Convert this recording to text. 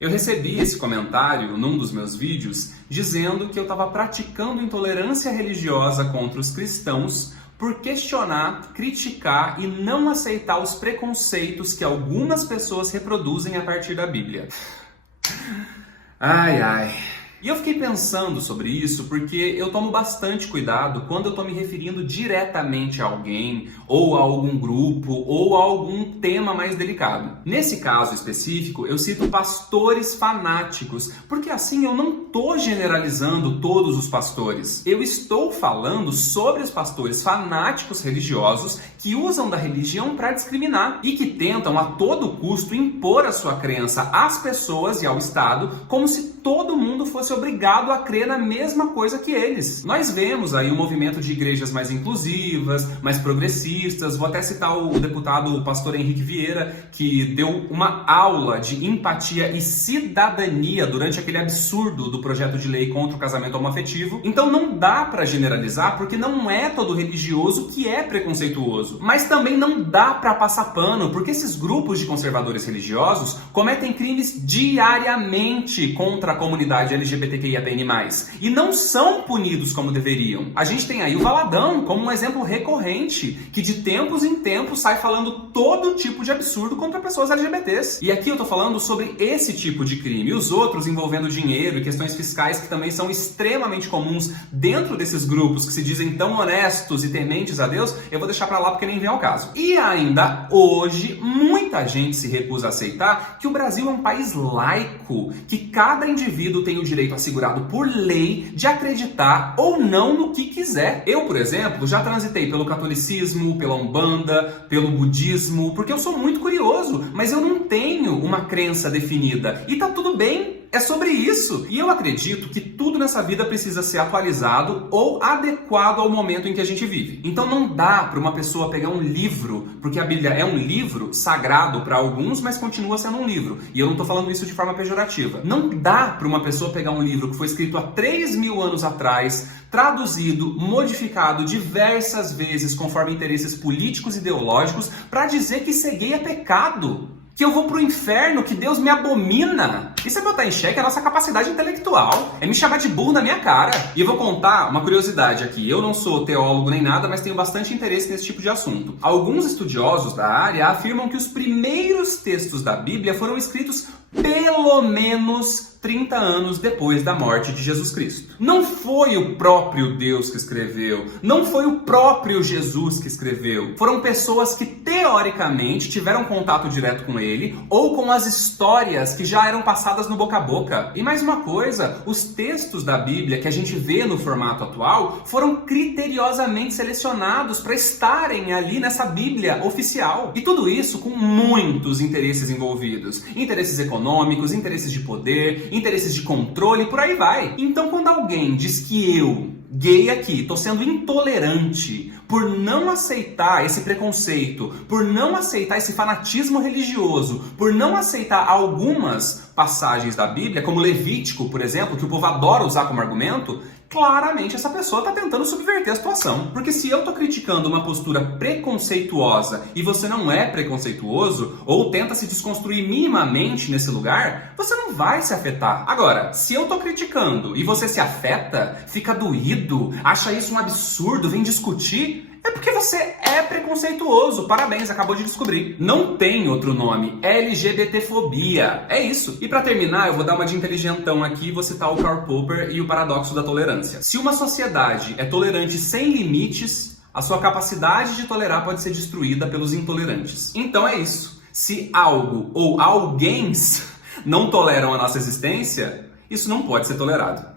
Eu recebi esse comentário num dos meus vídeos dizendo que eu estava praticando intolerância religiosa contra os cristãos por questionar, criticar e não aceitar os preconceitos que algumas pessoas reproduzem a partir da Bíblia. Ai, ai. E eu fiquei pensando sobre isso porque eu tomo bastante cuidado quando eu estou me referindo diretamente a alguém, ou a algum grupo, ou a algum tema mais delicado. Nesse caso específico, eu cito pastores fanáticos, porque assim eu não estou generalizando todos os pastores. Eu estou falando sobre os pastores fanáticos religiosos que usam da religião para discriminar e que tentam a todo custo impor a sua crença às pessoas e ao Estado como se todo mundo fosse obrigado a crer na mesma coisa que eles. Nós vemos aí um movimento de igrejas mais inclusivas, mais progressistas. Vou até citar o deputado o pastor Henrique Vieira, que deu uma aula de empatia e cidadania durante aquele absurdo do projeto de lei contra o casamento homoafetivo. Então não dá para generalizar, porque não é todo religioso que é preconceituoso. Mas também não dá para passar pano, porque esses grupos de conservadores religiosos cometem crimes diariamente contra a comunidade LGBTQIAPN+, e não são punidos como deveriam. A gente tem aí o Valadão como um exemplo recorrente, que de tempos em tempos sai falando todo tipo de absurdo contra pessoas LGBTs. E aqui eu tô falando sobre esse tipo de crime, e os outros envolvendo dinheiro e questões fiscais que também são extremamente comuns dentro desses grupos que se dizem tão honestos e tementes a Deus, eu vou deixar pra lá porque nem vem ao caso. E ainda hoje, muita gente se recusa a aceitar que o Brasil é um país laico, que cada indivíduo tem o direito assegurado por lei de acreditar ou não no que quiser. Eu, por exemplo, já transitei pelo catolicismo, pela Umbanda, pelo budismo, porque eu sou muito curioso, mas eu não tenho uma crença definida. E tá tudo bem. É sobre isso. E eu acredito que tudo nessa vida precisa ser atualizado ou adequado ao momento em que a gente vive. Então não dá para uma pessoa pegar um livro, porque a Bíblia é um livro sagrado para alguns, mas continua sendo um livro. E eu não estou falando isso de forma pejorativa. Não dá para uma pessoa pegar um livro que foi escrito há 3.000 anos atrás, traduzido, modificado diversas vezes conforme interesses políticos e ideológicos, para dizer que ser gay é pecado. Que eu vou pro inferno, que Deus me abomina. Isso é botar em xeque a nossa capacidade intelectual. É me chamar de burro na minha cara. E eu vou contar uma curiosidade aqui. Eu não sou teólogo nem nada, mas tenho bastante interesse nesse tipo de assunto. Alguns estudiosos da área afirmam que os primeiros textos da Bíblia foram escritos pelo menos 30 anos depois da morte de Jesus Cristo. Não foi o próprio Deus que escreveu, não foi o próprio Jesus que escreveu. Foram pessoas que teoricamente tiveram contato direto com ele ou com as histórias que já eram passadas no boca a boca. E mais uma coisa, os textos da Bíblia que a gente vê no formato atual foram criteriosamente selecionados para estarem ali nessa Bíblia oficial. E tudo isso com muitos interesses envolvidos. Interesses econômicos, interesses de poder, interesses de controle, por aí vai. Então quando alguém diz que eu, gay aqui, tô sendo intolerante por não aceitar esse preconceito, por não aceitar esse fanatismo religioso, por não aceitar algumas passagens da Bíblia, como Levítico, por exemplo, que o povo adora usar como argumento, claramente essa pessoa está tentando subverter a situação. Porque se eu estou criticando uma postura preconceituosa e você não é preconceituoso, ou tenta se desconstruir minimamente nesse lugar, você não vai se afetar. Agora, se eu estou criticando e você se afeta, fica doído, acha isso um absurdo, vem discutir, é porque você é preconceituoso. Parabéns, acabou de descobrir. Não tem outro nome. LGBTfobia. É isso. E pra terminar, eu vou dar uma de inteligentão aqui e vou citar o Karl Popper e o paradoxo da tolerância. Se uma sociedade é tolerante sem limites, a sua capacidade de tolerar pode ser destruída pelos intolerantes. Então é isso. Se algo ou alguém não toleram a nossa existência, isso não pode ser tolerado.